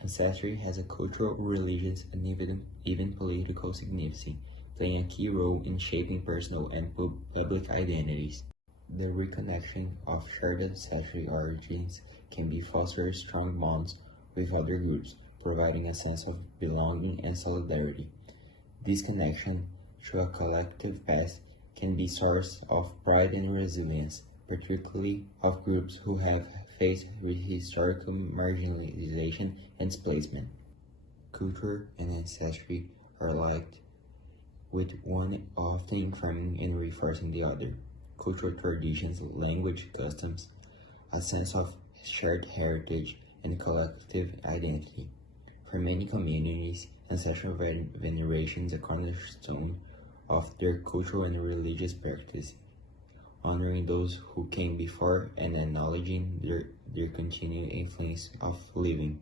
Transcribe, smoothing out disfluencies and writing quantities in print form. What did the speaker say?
Ancestry has a cultural, religious, and even political significance, playing a key role in shaping personal and public identities. The reconnection of shared ancestral origins can be foster strong bonds with other groups, providing a sense of belonging and solidarity. This connection to a collective past can be source of pride and resilience, particularly of groups who have faced historical marginalization and displacement. Culture and ancestry are linked, with one often informing and reinforcing the other. Cultural traditions, language, customs, a sense of shared heritage and collective identity. For many communities, ancestral veneration is a cornerstone of their cultural and religious practice, honoring those who came before and acknowledging their continued influence of living.